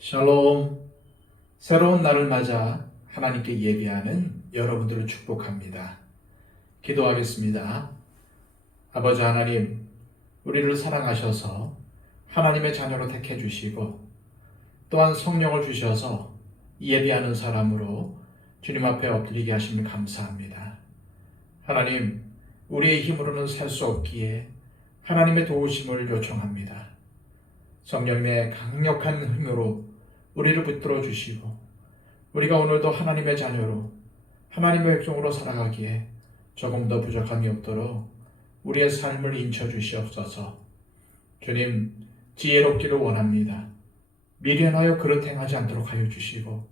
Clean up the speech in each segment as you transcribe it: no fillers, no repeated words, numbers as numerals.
샬롬. 새로운 날을 맞아 하나님께 예배하는 여러분들을 축복합니다. 기도하겠습니다. 아버지 하나님, 우리를 사랑하셔서 하나님의 자녀로 택해 주시고 또한 성령을 주셔서 예배하는 사람으로 주님 앞에 엎드리게 하심을 감사합니다. 하나님, 우리의 힘으로는 살 수 없기에 하나님의 도우심을 요청합니다. 성령님의 강력한 힘으로 우리를 붙들어 주시고 우리가 오늘도 하나님의 자녀로 하나님의 백성으로 살아가기에 조금 더 부족함이 없도록 우리의 삶을 인쳐 주시옵소서. 주님, 지혜롭기를 원합니다. 미련하여 그릇 행하지 않도록 하여 주시고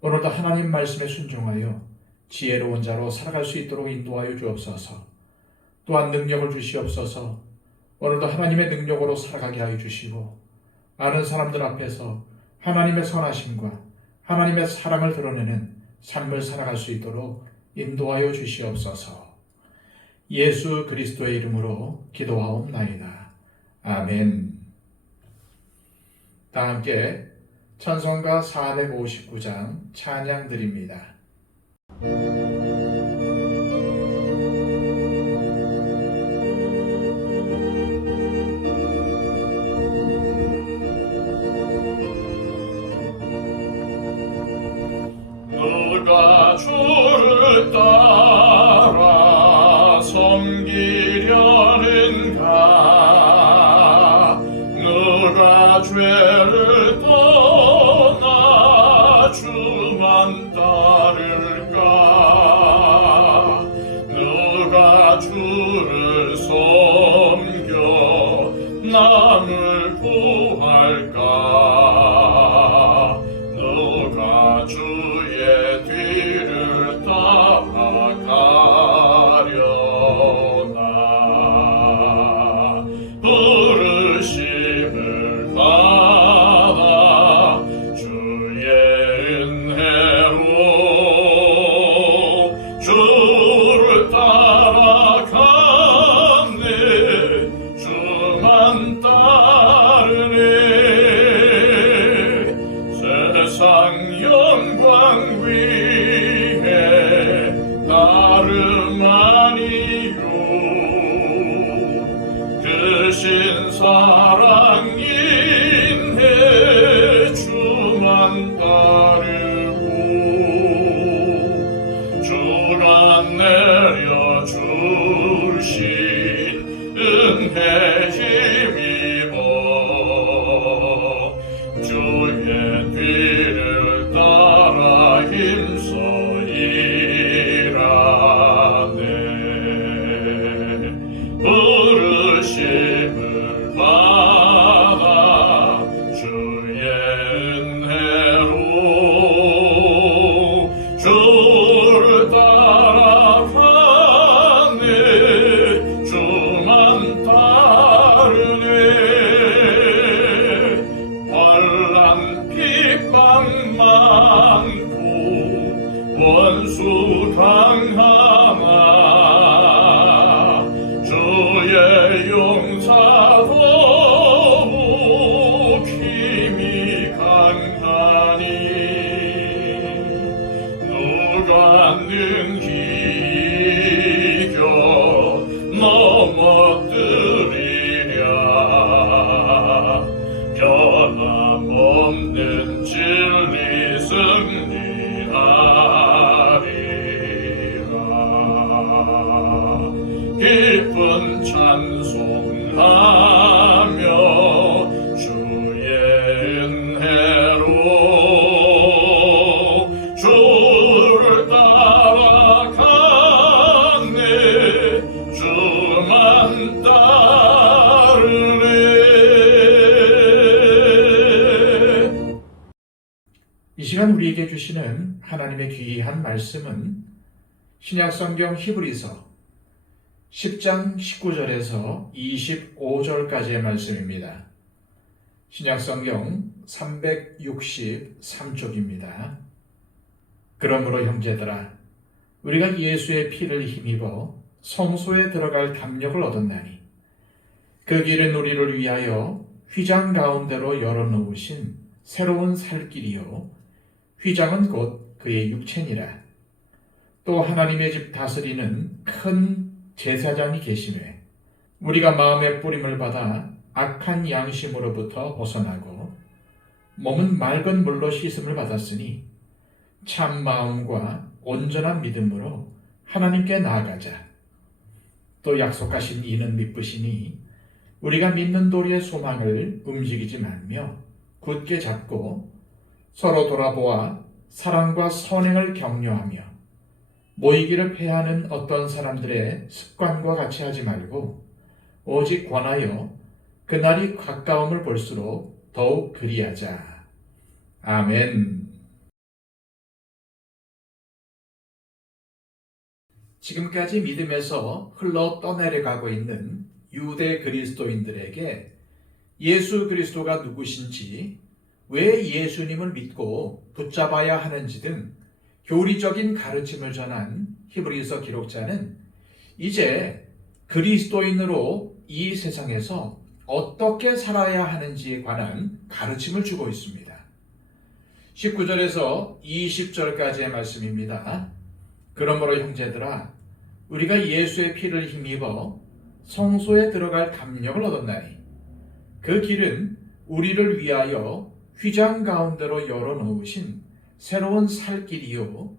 오늘도 하나님 말씀에 순종하여 지혜로운 자로 살아갈 수 있도록 인도하여 주옵소서. 또한 능력을 주시옵소서. 오늘도 하나님의 능력으로 살아가게 하여 주시고 많은 사람들 앞에서 하나님의 선하심과 하나님의 사랑을 드러내는 삶을 살아갈 수 있도록 인도하여 주시옵소서. 예수 그리스도의 이름으로 기도하옵나이다. 아멘. 다 함께 찬송가 459장 찬양 드립니다. 누가 주를 따라 섬기려는가? 누가 죄를 떠나 주만 따를까? 누가 주를 섬겨 남을 구할까? 누가 주의 뒤를 따라가려나? 부르심을 받아 주의 은혜로 주를 따라가네. 주만 따르네. 세상 영광 위에 다름 아니요 크신 사랑 인해 주만 따르고 주가 내려주신 은혜 힘입어 주의 뒤를 따라 힘써 일하네. 부르심을 받아 주의 은혜로 주를 따라가네. 주만 따르네. 환난 핍박 많고 원수 강하나 주의 용사도 힘이 강하니 누가 능히 이겨 넘어뜨리랴? 변함없는 진리 승리하리라. 기쁜 찬송하며 주의 은혜로 주를 따라가네. 주만 따르네. 이 시간 우리에게 주시는 하나님의 귀한 말씀은 신약성경 히브리서 10장 19절에서 25절까지의 말씀입니다. 신약성경 363쪽입니다. 그러므로 형제들아, 우리가 예수의 피를 힘입어 성소에 들어갈 담력을 얻었나니 그 길은 우리를 위하여 휘장 가운데로 열어놓으신 새로운 살 길이요 휘장은 곧 그의 육체니라. 또 하나님의 집 다스리는 큰 제사장이 계시매 우리가 마음의 뿌림을 받아 악한 양심으로부터 벗어나고 몸은 맑은 물로 씻음을 받았으니 참 마음과 온전한 믿음으로 하나님께 나아가자. 또 약속하신 이는 미쁘시니 우리가 믿는 도리의 소망을 움직이지 말며 굳게 잡고 서로 돌아보아 사랑과 선행을 격려하며 모이기를 패하는 어떤 사람들의 습관과 같이 하지 말고 오직 권하여 그날이 가까움을 볼수록 더욱 그리하자. 아멘. 지금까지 믿음에서 흘러 떠내려가고 있는 유대 그리스도인들에게 예수 그리스도가 누구신지, 왜 예수님을 믿고 붙잡아야 하는지 등 교리적인 가르침을 전한 히브리서 기록자는 이제 그리스도인으로 이 세상에서 어떻게 살아야 하는지에 관한 가르침을 주고 있습니다. 19절에서 20절까지의 말씀입니다. 그러므로 형제들아, 우리가 예수의 피를 힘입어 성소에 들어갈 담력을 얻었나니 그 길은 우리를 위하여 휘장 가운데로 열어놓으신 새로운 살 길이요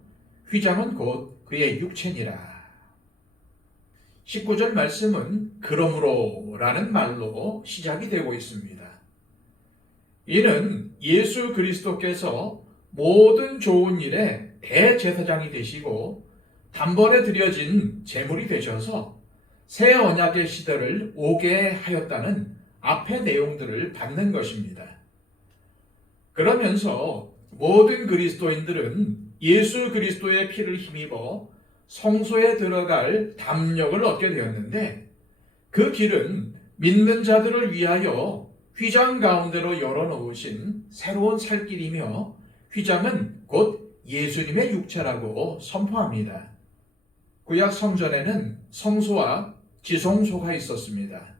휘장은 곧 그의 육체니라. 19절 말씀은 그러므로 라는 말로 시작이 되고 있습니다. 이는 예수 그리스도께서 모든 좋은 일에 대제사장이 되시고 단번에 드려진 제물이 되셔서 새 언약의 시대를 오게 하였다는 앞의 내용들을 받는 것입니다. 그러면서 모든 그리스도인들은 예수 그리스도의 피를 힘입어 성소에 들어갈 담력을 얻게 되었는데 그 길은 믿는 자들을 위하여 휘장 가운데로 열어놓으신 새로운 살 길이며 휘장은 곧 예수님의 육체라고 선포합니다. 구약 성전에는 성소와 지성소가 있었습니다.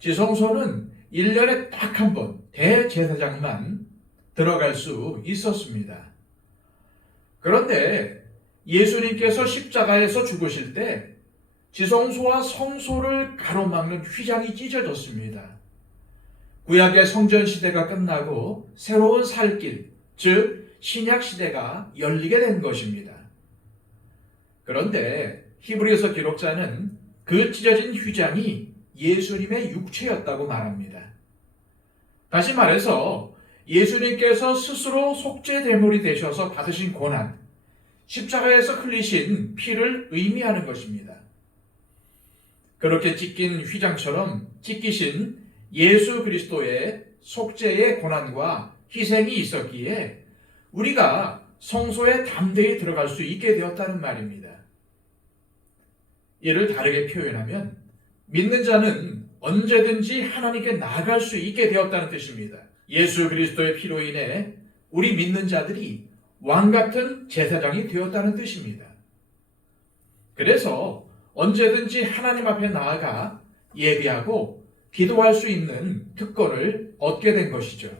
지성소는 1년에 딱 한 번 대제사장만 들어갈 수 있었습니다. 그런데 예수님께서 십자가에서 죽으실 때 지성소와 성소를 가로막는 휘장이 찢어졌습니다. 구약의 성전 시대가 끝나고 새로운 살길, 즉 신약 시대가 열리게 된 것입니다. 그런데 히브리서 기록자는 그 찢어진 휘장이 예수님의 육체였다고 말합니다. 다시 말해서 예수님께서 스스로 속죄제물이 되셔서 받으신 고난, 십자가에서 흘리신 피를 의미하는 것입니다. 그렇게 찢긴 휘장처럼 찢기신 예수 그리스도의 속죄의 고난과 희생이 있었기에 우리가 성소에 담대히 들어갈 수 있게 되었다는 말입니다. 이를 다르게 표현하면 믿는 자는 언제든지 하나님께 나아갈 수 있게 되었다는 뜻입니다. 예수 그리스도의 피로 인해 우리 믿는 자들이 왕같은 제사장이 되었다는 뜻입니다. 그래서 언제든지 하나님 앞에 나아가 예배하고 기도할 수 있는 특권을 얻게 된 것이죠.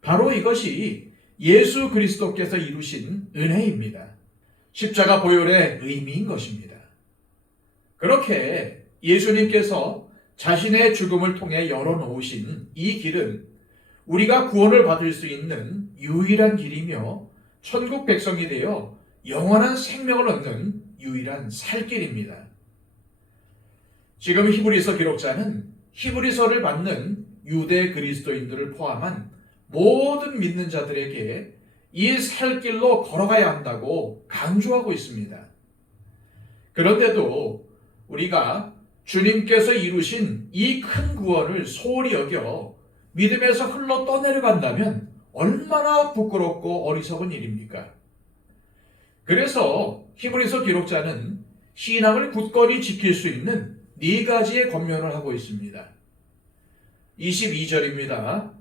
바로 이것이 예수 그리스도께서 이루신 은혜입니다. 십자가 보혈의 의미인 것입니다. 그렇게 예수님께서 자신의 죽음을 통해 열어놓으신 이 길은 우리가 구원을 받을 수 있는 유일한 길이며 천국 백성이 되어 영원한 생명을 얻는 유일한 살길입니다. 지금 히브리서 기록자는 히브리서를 받는 유대 그리스도인들을 포함한 모든 믿는 자들에게 이 살길로 걸어가야 한다고 강조하고 있습니다. 그런데도 우리가 주님께서 이루신 이 큰 구원을 소홀히 여겨 믿음에서 흘러 떠내려간다면 얼마나 부끄럽고 어리석은 일입니까? 그래서 히브리서 기록자는 신앙을 굳건히 지킬 수 있는 4가지의 권면을 하고 있습니다. 22절입니다.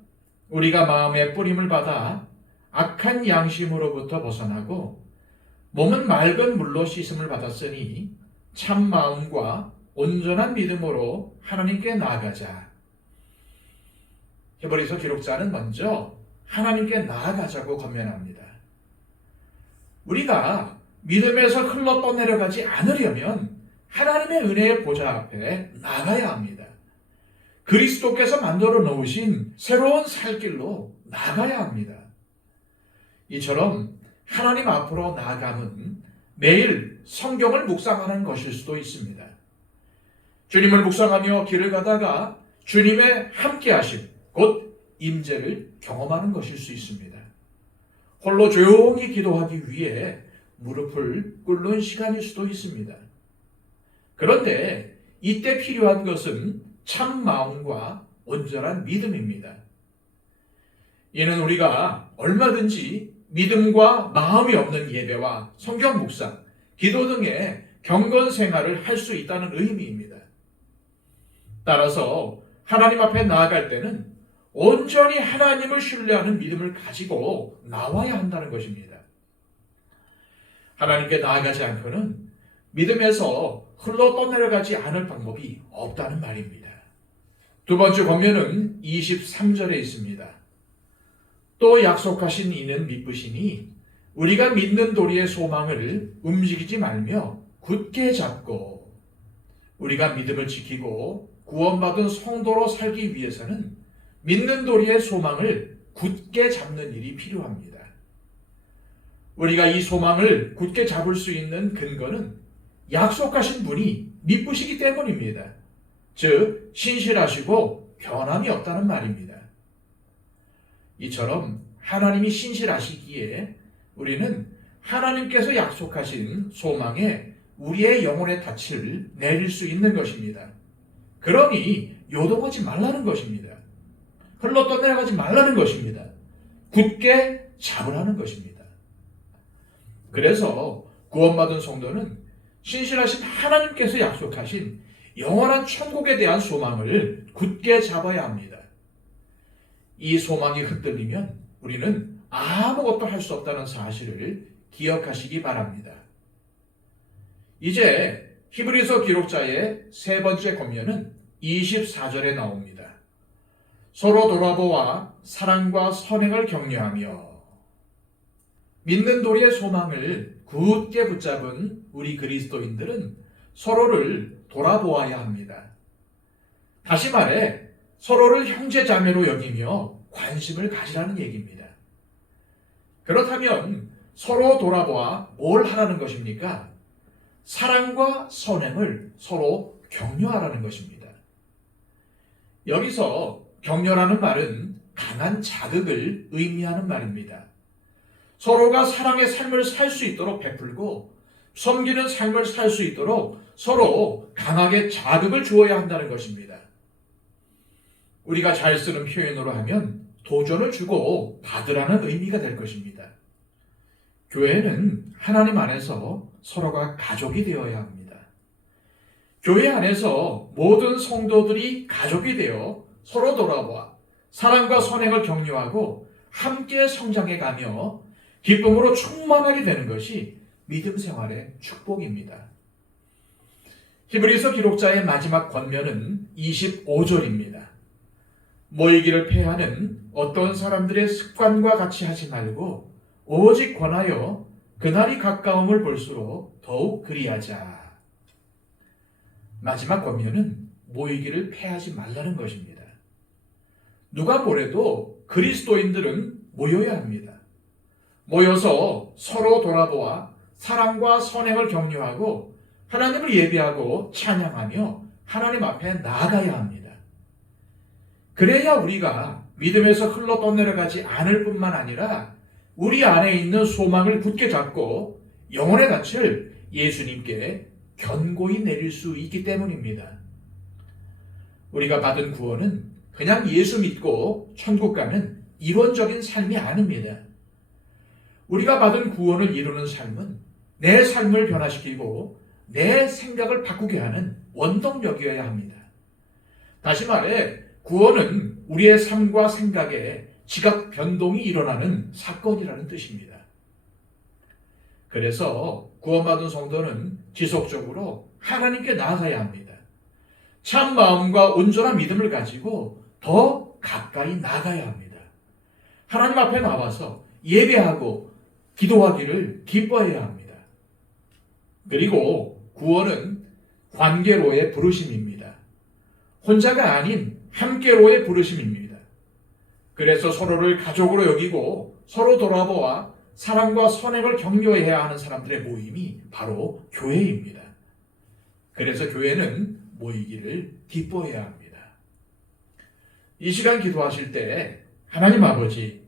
우리가 마음의 뿌림을 받아 악한 양심으로부터 벗어나고 몸은 맑은 물로 씻음을 받았으니 참 마음과 온전한 믿음으로 하나님께 나아가자. 히브리서 기록자는 먼저 하나님께 나아가자고 권면합니다. 우리가 믿음에서 흘러 떠내려가지 않으려면 하나님의 은혜의 보좌 앞에 나가야 합니다. 그리스도께서 만들어 놓으신 새로운 살 길로 나가야 합니다. 이처럼 하나님 앞으로 나아감은 매일 성경을 묵상하는 것일 수도 있습니다. 주님을 묵상하며 길을 가다가 주님의 함께하심, 곧 임재를 경험하는 것일 수 있습니다. 홀로 조용히 기도하기 위해 무릎을 꿇는 시간일 수도 있습니다. 그런데 이때 필요한 것은 참 마음과 온전한 믿음입니다. 이는 우리가 얼마든지 믿음과 마음이 없는 예배와 성경 묵상, 기도 등의 경건 생활을 할 수 있다는 의미입니다. 따라서 하나님 앞에 나아갈 때는 온전히 하나님을 신뢰하는 믿음을 가지고 나와야 한다는 것입니다. 하나님께 나아가지 않고는 믿음에서 흘러 떠내려가지 않을 방법이 없다는 말입니다. 두 번째 권면은 23절에 있습니다. 또 약속하신 이는 미쁘시니 우리가 믿는 도리의 소망을 움직이지 말며 굳게 잡고, 우리가 믿음을 지키고 구원받은 성도로 살기 위해서는 믿는 도리의 소망을 굳게 잡는 일이 필요합니다. 우리가 이 소망을 굳게 잡을 수 있는 근거는 약속하신 분이 미쁘시기 때문입니다. 즉 신실하시고 변함이 없다는 말입니다. 이처럼 하나님이 신실하시기에 우리는 하나님께서 약속하신 소망에 우리의 영혼의 닻을 내릴 수 있는 것입니다. 그러니 요동하지 말라는 것입니다. 흘러 떠내려가지 말라는 것입니다. 굳게 잡으라는 것입니다. 그래서 구원받은 성도는 신실하신 하나님께서 약속하신 영원한 천국에 대한 소망을 굳게 잡아야 합니다. 이 소망이 흔들리면 우리는 아무것도 할 수 없다는 사실을 기억하시기 바랍니다. 이제 히브리서 기록자의 세 번째 권면은 24절에 나옵니다. 서로 돌아보아 사랑과 선행을 격려하며, 믿는 도리의 소망을 굳게 붙잡은 우리 그리스도인들은 서로를 돌아보아야 합니다. 다시 말해 서로를 형제 자매로 여기며 관심을 가지라는 얘기입니다. 그렇다면 서로 돌아보아 뭘 하라는 것입니까? 사랑과 선행을 서로 격려하라는 것입니다. 여기서 격려라는 말은 강한 자극을 의미하는 말입니다. 서로가 사랑의 삶을 살 수 있도록 베풀고 섬기는 삶을 살 수 있도록 서로 강하게 자극을 주어야 한다는 것입니다. 우리가 잘 쓰는 표현으로 하면 도전을 주고 받으라는 의미가 될 것입니다. 교회는 하나님 안에서 서로가 가족이 되어야 합니다. 교회 안에서 모든 성도들이 가족이 되어 서로 돌아와 사랑과 선행을 격려하고 함께 성장해가며 기쁨으로 충만하게 되는 것이 믿음 생활의 축복입니다. 히브리서 기록자의 마지막 권면은 25절입니다. 모이기를 패하는 어떤 사람들의 습관과 같이 하지 말고 오직 권하여 그날이 가까움을 볼수록 더욱 그리하자. 마지막 권면은 모이기를 패하지 말라는 것입니다. 누가 뭐래도 그리스도인들은 모여야 합니다. 모여서 서로 돌아보아 사랑과 선행을 격려하고 하나님을 예배하고 찬양하며 하나님 앞에 나아가야 합니다. 그래야 우리가 믿음에서 흘러 떠내려가지 않을 뿐만 아니라 우리 안에 있는 소망을 굳게 잡고 영혼의 닻을 예수님께 견고히 내릴 수 있기 때문입니다. 우리가 받은 구원은 그냥 예수 믿고 천국 가는 이론적인 삶이 아닙니다. 우리가 받은 구원을 이루는 삶은 내 삶을 변화시키고 내 생각을 바꾸게 하는 원동력이어야 합니다. 다시 말해 구원은 우리의 삶과 생각에 지각 변동이 일어나는 사건이라는 뜻입니다. 그래서 구원받은 성도는 지속적으로 하나님께 나아가야 합니다. 참 마음과 온전한 믿음을 가지고 더 가까이 나가야 합니다. 하나님 앞에 나와서 예배하고 기도하기를 기뻐해야 합니다. 그리고 구원은 관계로의 부르심입니다. 혼자가 아닌 함께로의 부르심입니다. 그래서 서로를 가족으로 여기고 서로 돌아보아 사랑과 선행을 격려해야 하는 사람들의 모임이 바로 교회입니다. 그래서 교회는 모이기를 기뻐해야 합니다. 이 시간 기도하실 때 하나님 아버지,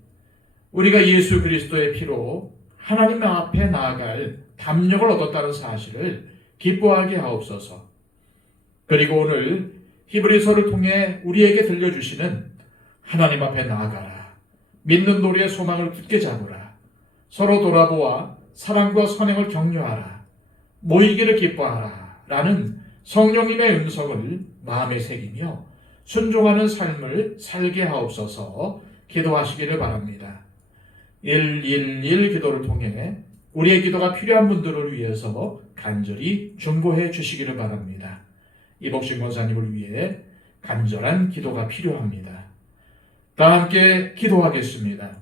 우리가 예수 그리스도의 피로 하나님 앞에 나아갈 담력을 얻었다는 사실을 기뻐하게 하옵소서. 그리고 오늘 히브리서를 통해 우리에게 들려주시는 하나님 앞에 나아가라, 믿는 도리의 소망을 굳게 잡으라, 서로 돌아보아 사랑과 선행을 격려하라, 모이기를 기뻐하라 라는 성령님의 음성을 마음에 새기며 순종하는 삶을 살게 하옵소서. 기도하시기를 바랍니다. 111 기도를 통해 우리의 기도가 필요한 분들을 위해서 간절히 중보해 주시기를 바랍니다. 이복신 권사님을 위해 간절한 기도가 필요합니다. 다 함께 기도하겠습니다.